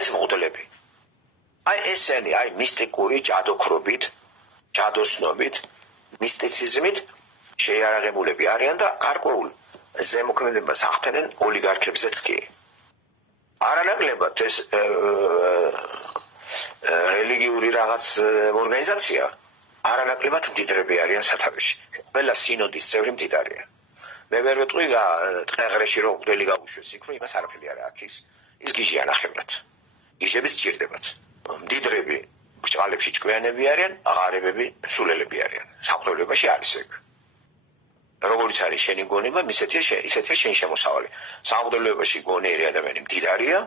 ეს მღვდლები. აი ესენი, აი მისტიკური ჯადოქრობით, ჯადოსნობით, მისტიციზმით შეიარაღებულები არიან და გარკვეულ ზემოქმედებას ახდენენ ოლიგარქებზეც კი. არანაკლებად ეს რელიგიური რაღაც ორგანიზაცია არანაკლებად მდიდრები არიან სათავეში. ყველა სინოდის წევრი მდიდარია. მე ვერ ვეტყვი ტყეღრეში რომ მღვდელი გაუშვეს იქ რომ იმას არაფერი არ აქვს. ის გიჟი ანახევრად. გიჟები სჭირდებათ. მდიდრები ბრჭყალებში ჭკვიანები არიან, აღარებები სულელები არიან. სამღვდელოებაში არის ეგ. როგორც არის შენი გონება, ისეთია შენი შემოსავალი. სამღვდელოებაში გონიერი ადამიანი მდიდარია,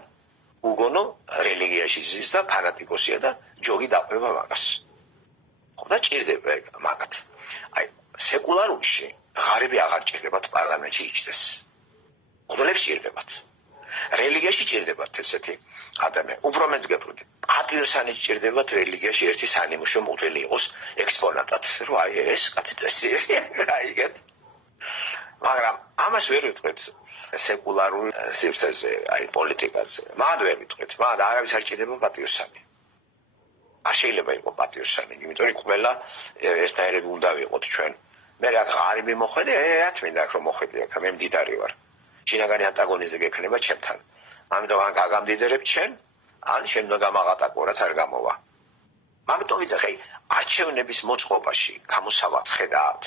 უგონო რელიგიაში ზის და ფანატიკოსია და ჯოგი დაყვება მაგას. ხო და ჭირდება ეგ მაგათ. აი სეკულარულში ღარიბი აღარ ჭირდებათ პარლამენტში იჭდეს. მღვდლებს ჭირდებათ. რელიგიაში ჭირდებათ ესეთი ადამიანი. უფრო მეც გეტყვით, პატიოსანი ჭირდებათ რელიგიაში ერთი სანიმუშო მღვდელი იყოს ექსპონატად, რომ აი ეს კაცი წესიერია, აიგეთ. მაგრამ ამას ვერ ვიტყვით სეკულარულ სივრცეზე, აი პოლიტიკაზე. მად ვერ ვიტყვით, მად არავის არ ჭირდება პატიოსანი. არ შეიძლება იყოს პატიოსანი, იმიტომ რომ ყველა ერთნაირად უნდა ვიყოთ ჩვენ. მე რა ღარიბი მოხვედე, რა თქმა უნდა, რომ მოხვედე აქ, მე მდიდარი ვარ. შინაგანი ანტაგონიზმი გექნება ჩემთან. ამიტომ ან გაგამდიდრებ ჩვენ, ან შენ უნდა გამაღატაკო, რაც არ გამოვა. მაგიტომ ვიცი, ხე არჩევნების მოწყობაში გამოსავალს ხედავთ.